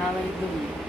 Hallelujah.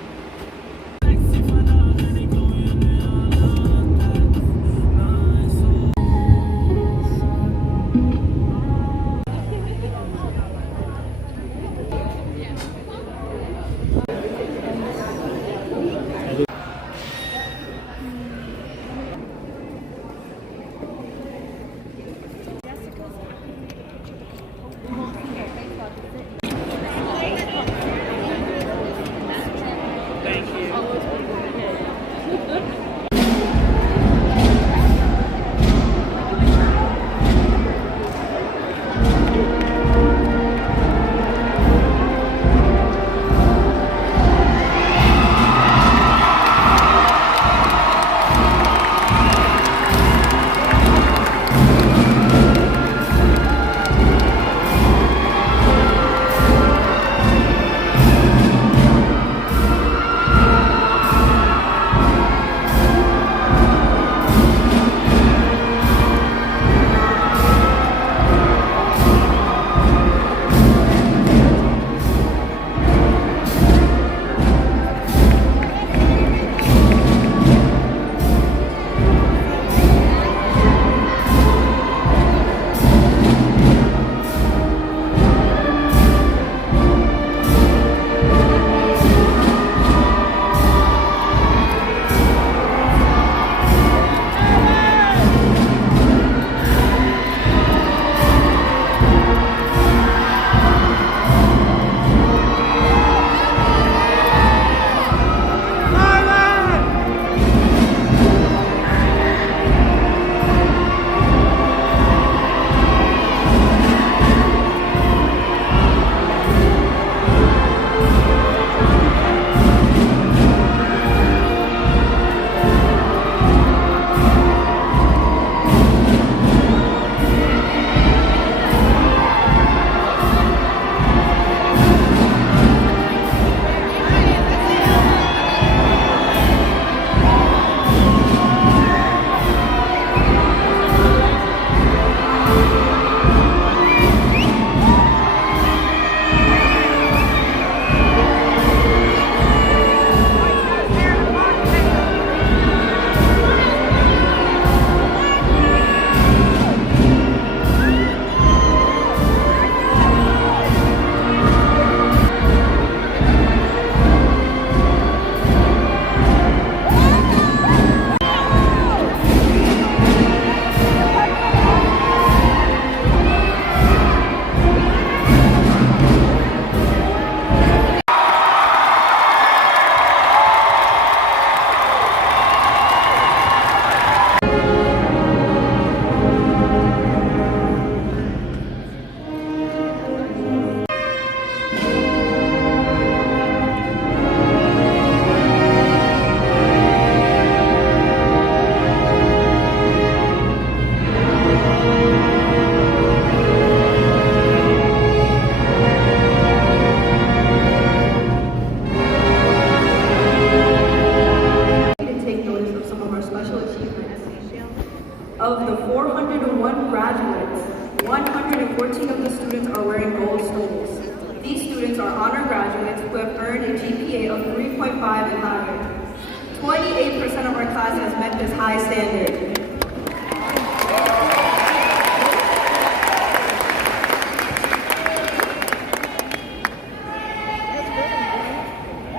Of the 401 graduates, 114 of the students are wearing gold stoles. These students are honor graduates who have earned a GPA of 3.5 and higher. 28% of our class has met this high standard.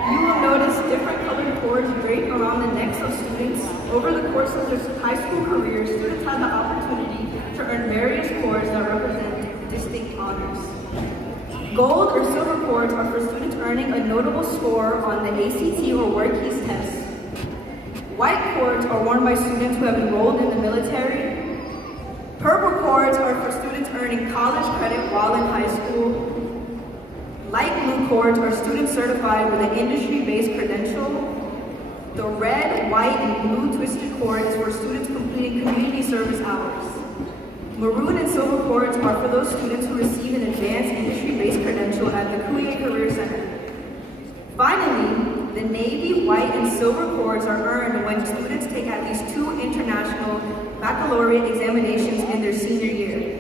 You will notice different colored cords draped around the necks of students. Over the course of their high school career, students have the opportunity to earn various cords that represent distinct honors. Gold or silver cords are for students earning a notable score on the ACT or WorkKeys test. White cords are worn by students who have enrolled in the military. Purple cords are for students earning college credit while in high school. Light blue cords are students certified with an industry-based credential. The red, white, and blue twisted cord is for students completing community service hours. Maroon and silver cords are for those students who receive an advanced industry-based credential at the Kuye Career Center. Finally, the navy, white, and silver cords are earned when students take at least 2 international baccalaureate examinations in their senior year.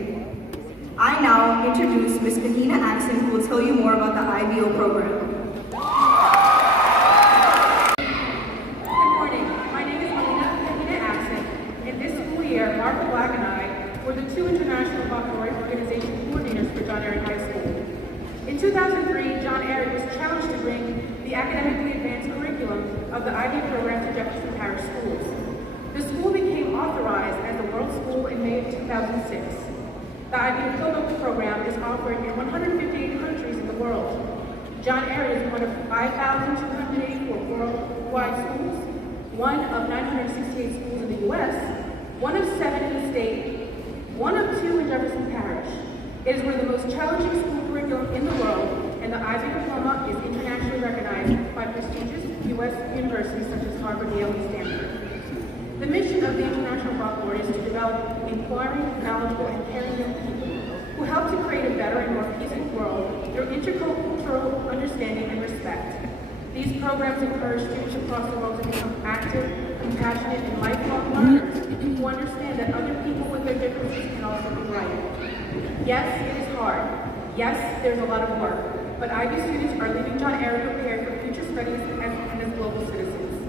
I now introduce Ms. Mahina Axon, who will tell you more about the IBO program. the academically advanced curriculum of the IB programs in Jefferson Parish schools. The school became authorized as a World School in May of 2006. The IB Diploma program is offered in 158 countries in the world. John Ehret is one of 5,284 worldwide schools, one of 968 schools in the U.S., one of 7 in the state, one of 2 in Jefferson Parish. It is one of the most challenging school curriculum in the world, and the IB Diploma is internationally recognized by prestigious U.S. universities such as Harvard, Yale, and Stanford. The mission of the International Block Board is to develop inquiring, knowledgeable, and caring young people who help to create a better and more peaceful world through intercultural understanding and respect. These programs encourage students across the world to become active, compassionate, and lifelong learners who understand that other people with their differences can also be right. Yes, it is hard. Yes, there's a lot of work, but IB students are leaving John Ehret prepared for future studies and as global citizens.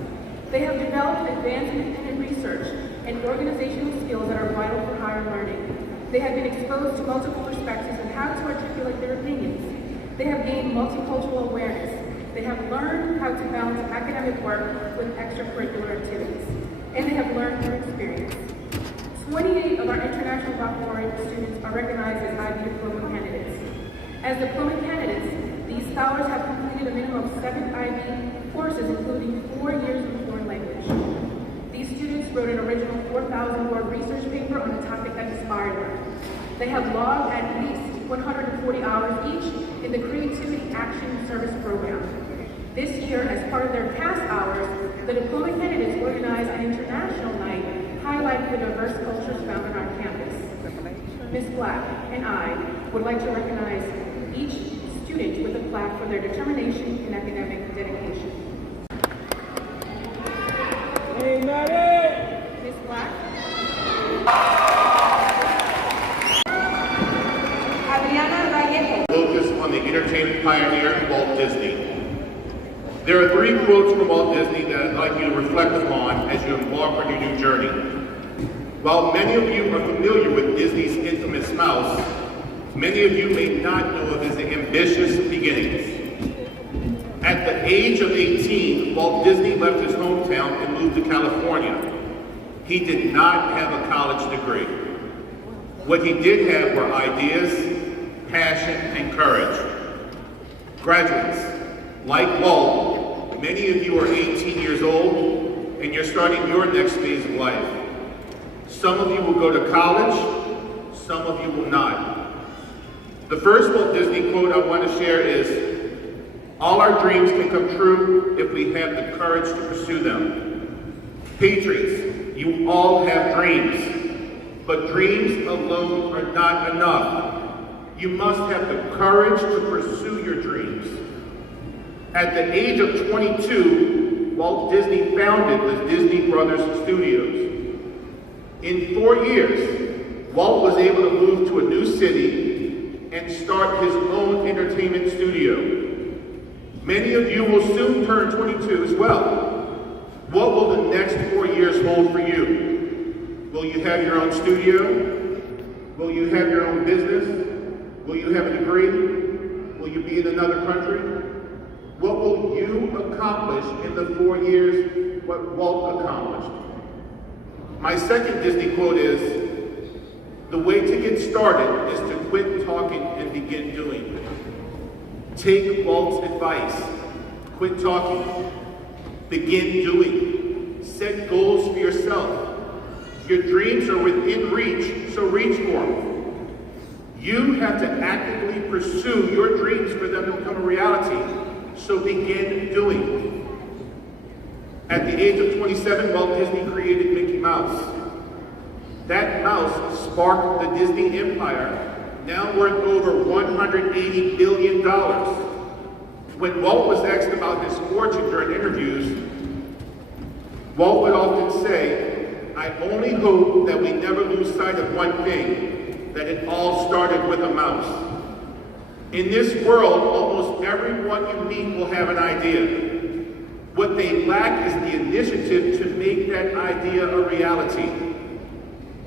They have developed advanced independent research and organizational skills that are vital for higher learning. They have been exposed to multiple perspectives and how to articulate their opinions. They have gained multicultural awareness. They have learned how to balance academic work with extracurricular activities. And they have learned through experience. 28 of our International Block Board students are recognized as IB Diploma candidates. As diploma candidates, these scholars have completed a minimum of 7 IB courses, including 4 years in foreign language. These students wrote an original 4,000-word research paper on a topic that inspired them. They have logged at least 140 hours each in the Creativity Action Service program. This year, as part of their past hours, the diploma candidates organized an international night highlighting the diverse cultures found on our campus. Ms. Black and I would like to recognize each student with a plaque for their determination and academic dedication. Ms. Black. Focus on the entertainment pioneer, Walt Disney. There are 3 quotes from Walt Disney that I'd like you to reflect upon as you embark on your new journey. While many of you are familiar with Disney's infamous mouse, many of you may not know of his ambitious beginnings. At the age of 18, Walt Disney left his hometown and moved to California. He did not have a college degree. What he did have were ideas, passion, and courage. Graduates, like Walt, many of you are 18 years old and you're starting your next phase of life. Some of you will go to college, some of you will not. The first Walt Disney quote I want to share is, "All our dreams can come true if we have the courage to pursue them." Patriots, you all have dreams, but dreams alone are not enough. You must have the courage to pursue your dreams. At the age of 22, Walt Disney founded the Disney Brothers Studios. In 4 years, Walt was able to move to a new city and start his own entertainment studio. Many of you will soon turn 22 as well. What will the next 4 years hold for you? Will you have your own studio? Will you have your own business? Will you have a degree? Will you be in another country? What will you accomplish in the 4 years what Walt accomplished? My second Disney quote is, "The way to get started is to quit talking and begin doing." Take Walt's advice. Quit talking. Begin doing. Set goals for yourself. Your dreams are within reach, so reach for them. You have to actively pursue your dreams for them to become a reality, so begin doing. At the age of 27, Walt Disney created Mickey Mouse. That mouse sparked the Disney empire, now worth over $180 billion. When Walt was asked about his fortune during interviews, Walt would often say, "I only hope that we never lose sight of one thing, that it all started with a mouse." In this world, almost everyone you meet will have an idea. What they lack is the initiative to make that idea a reality.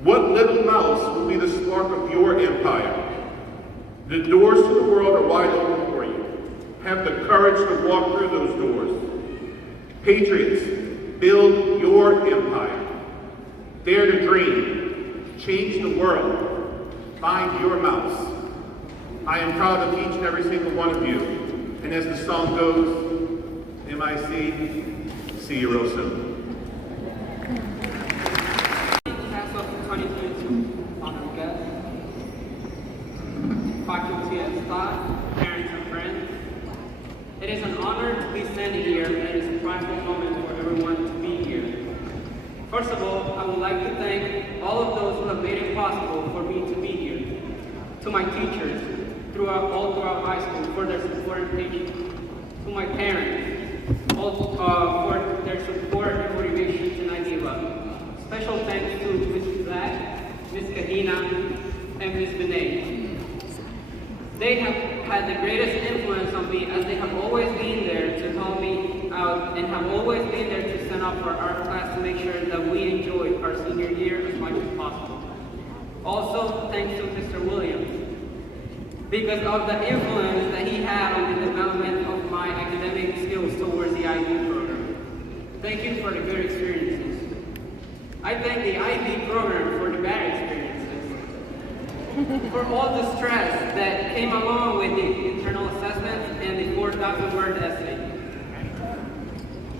What little mouse will be the spark of your empire? The doors to the world are wide open for you. have the courage to walk through those doors. Patriots, build your empire. Dare to dream. Change the world. Find your mouse. I am proud of each and every single one of you. And as the song goes, MIC, see you real soon. Class of 2022 honored guests, faculty and staff, parents and friends. It is an honor to be standing here, and it is a prideful moment for everyone to be here. First of all, I would like to thank all of those who have made it possible for me to be here. To my teachers, all throughout high school, for their support and patience. To my parents, for their support and motivation to not give up. Special thanks to Ms. Black, Ms. Kahina, and Ms. Benet. They have had the greatest influence on me, as they have always been there to help me out and have always been there to stand up for our class to make sure that we enjoy our senior year as much as possible. Also, thanks to Mr. Williams, because of the influence that he had on the development of my academic skills towards the IB program. Thank you for the good experiences. I thank the IB program for the bad experiences, for all the stress that came along with the internal assessments and the 4,000-word essay.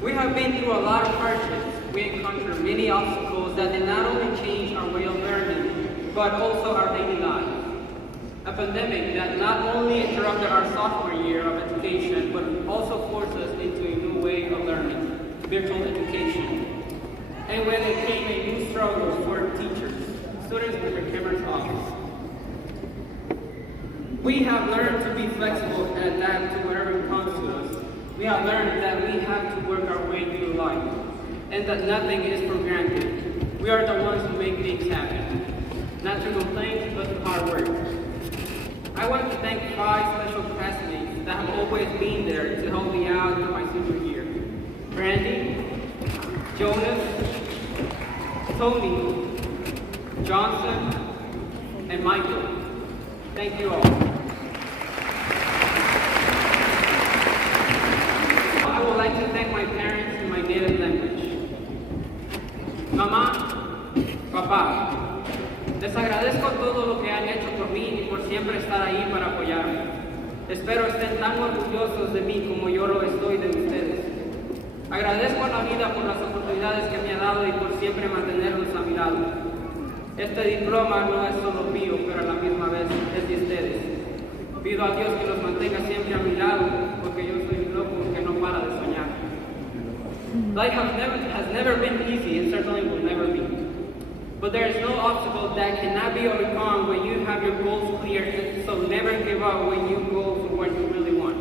We have been through a lot of hardships. We encountered many obstacles that did not only change our way of learning, but also our daily lives. A pandemic that not only interrupted our sophomore year of education, but also forced us into a new way of learning, virtual education. And when it came a new struggle for teachers, students with their cameras off. We have learned to be flexible and adapt to whatever comes to us. We have learned that we have to work our way through life, and that nothing is for granted. We are the ones who make things happen. Not through complaints, but through hard work. I want to thank 5 special classmates that have always been there to help me out through my senior year. Brandy, Jonas, Tony, Johnson, and Michael. Thank you all. I would like to thank my parents in my native language. Mamá, papá. Les agradezco todo lo que han hecho por mí y por siempre estar ahí para apoyarme. Espero estén tan orgullosos de mí como yo lo estoy de ustedes. Agradezco a la vida por las oportunidades que me ha dado y por siempre mantenerlos a mi lado. Este diploma no es solo mío, pero a la misma vez es de ustedes. Pido a Dios que los mantenga siempre a mi lado, porque yo soy un loco que no para de soñar. Life has never been easy and certainly will never be. But there is no obstacle that cannot be overcome when you have your goals clear, so never give up when you go for what you really want.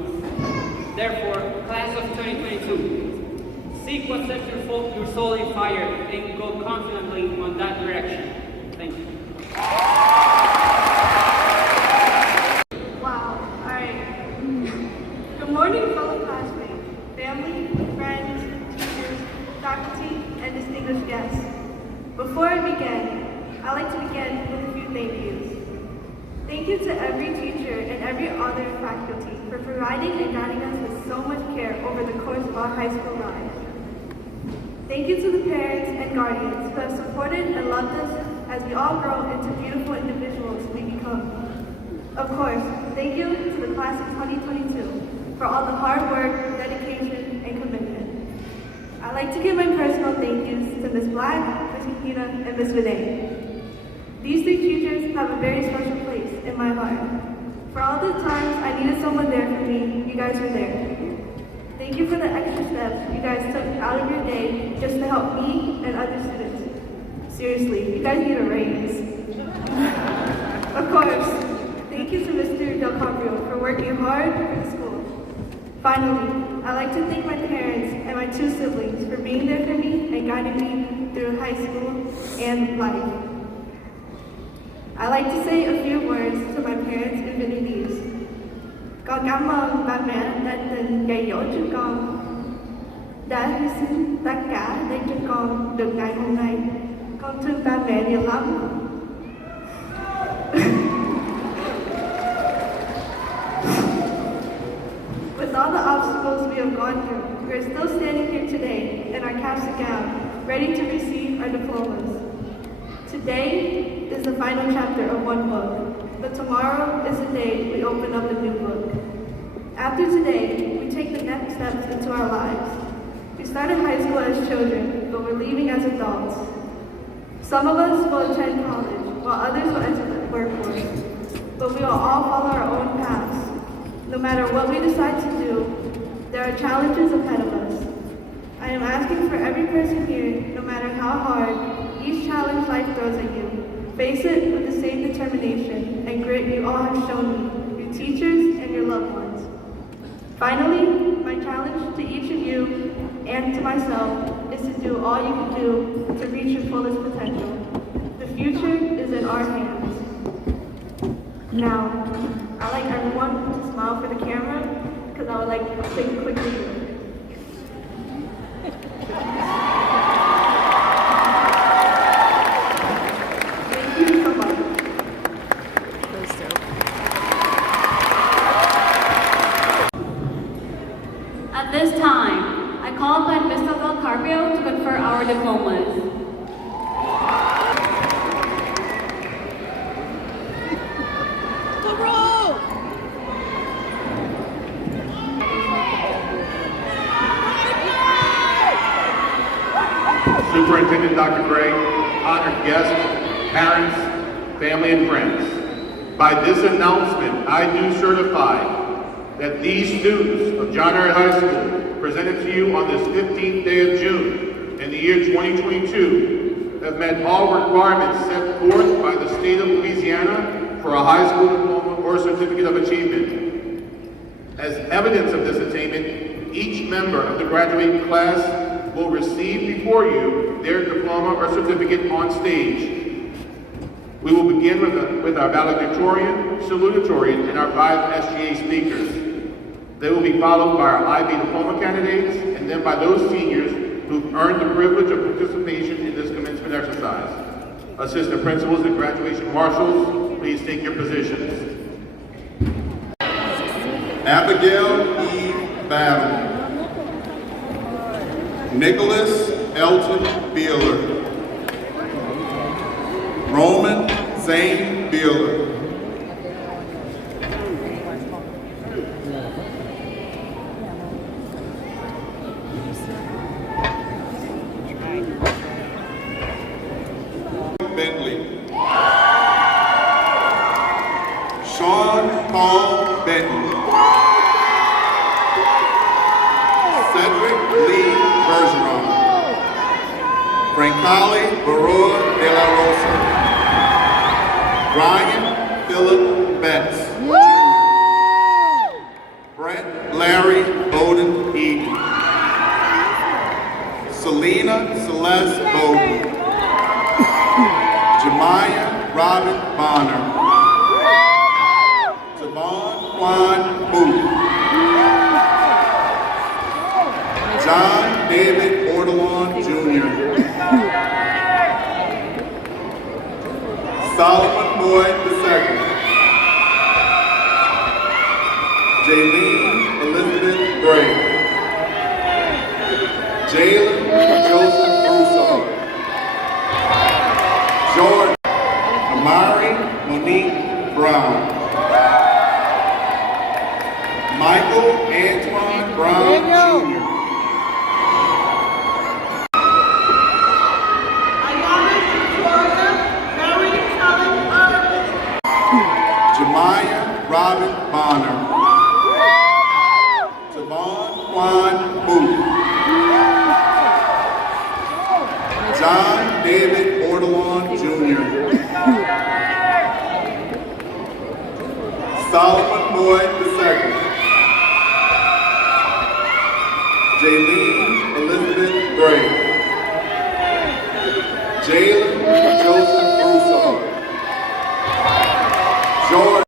Therefore, class of 2022, seek what sets your soul in fire and go confidently on that direction. Thank you. Wow, alright. Good morning, fellow classmates, family, friends, teachers, faculty, and distinguished guests. Before I begin, I'd like to begin with a few thank yous. Thank you to every teacher and every other faculty for providing and guiding us with so much care over the course of our high school lives. Thank you to the parents and guardians who have supported and loved us as we all grow into beautiful individuals we become. Of course, thank you to the class of 2022 for all the hard work, dedication, and commitment. I'd like to give my personal thank yous to Ms. Black, Ms. Kahina, and Ms. Vinay. These 3 teachers have a very special place in my heart. For all the times I needed someone there for me, you guys were there. Thank you for the extra steps you guys took out of your day just to help me and other students. Seriously, you guys need a raise. Of course, thank you to Mr. Del Caprio for working hard for the school. Finally, I'd like to thank my parents and my 2 siblings for being there for me and guiding me through high school and life. I'd like to say a few words to my parents in Vietnamese. Con cảm ơn ba mẹ đã từng dạy dỗ chúng con, đã hy sinh tất cả để cho con được ngày hôm nay. Con thương ba mẹ nhiều lắm. With all have gone through, we are still standing here today in our caps and gown, ready to receive our diplomas. Today is the final chapter of one book, but tomorrow is the day we open up a new book. After today, we take the next steps into our lives. We started high school as children, but we're leaving as adults. Some of us will attend college, while others will enter the workforce. But we will all follow our own paths. No matter what we decide to do, there are challenges ahead of us. I am asking for every person here, no matter how hard, each challenge life throws at you, face it with the same determination and grit you all have shown me, your teachers and your loved ones. Finally, my challenge to each of you and to myself is to do all you can do to reach your fullest potential. The future is in our hands. Now, I'd like everyone to smile for the camera because I would like to take a quick video. Thank you so much. At this time, I call upon Mr. Del Carpio to confer our diplomas. Superintendent Dr. Gray, honored guests, parents, family, and friends. By this announcement, I do certify that these students of John Ehret High School, presented to you on this 15th day of June in the year 2022, have met all requirements set forth by the state of Louisiana for a high school diploma or certificate of achievement. As evidence of this attainment, each member of the graduating class will receive before you their diploma or certificate on stage. We will begin with our valedictorian, salutatorian, and our 5 SGA speakers. They will be followed by our IB diploma candidates, and then by those seniors who've earned the privilege of participation in this commencement exercise. Assistant principals and graduation marshals, please take your positions. Abigail E. Battle. Nicholas Elton Beeler. Roman Zane Beeler. Bentley. Sean Paul Benton. Cedric Lee Bergeron. Francali Baroa de la Rosa. Brian Philip Betts, Jr. Brett Larry Bowden Eaton. Selena Celeste Bowden. Jamya Robin Bonner. Tavon Juan Booth. John David Ordelon Jr. Solomon Boyd II. Jaylene Elizabeth Gray. Jalen Joseph Broussard. Jordan Amari Monique Brown. Michael Antoine Brown Jr. Jamya Robin Bonner. Tavon Juan Booth. John David Ordelon Jr. Solomon Boyd II. Jaylene Elizabeth Gray. Jalen Joseph Broussard. George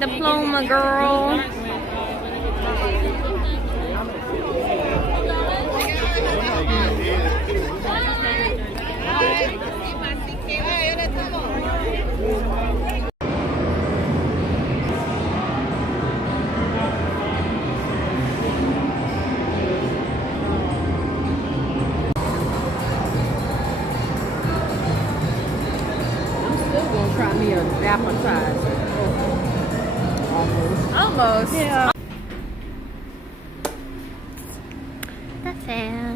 diploma, girl. Try me an appetizer. Almost. Yeah. That's it.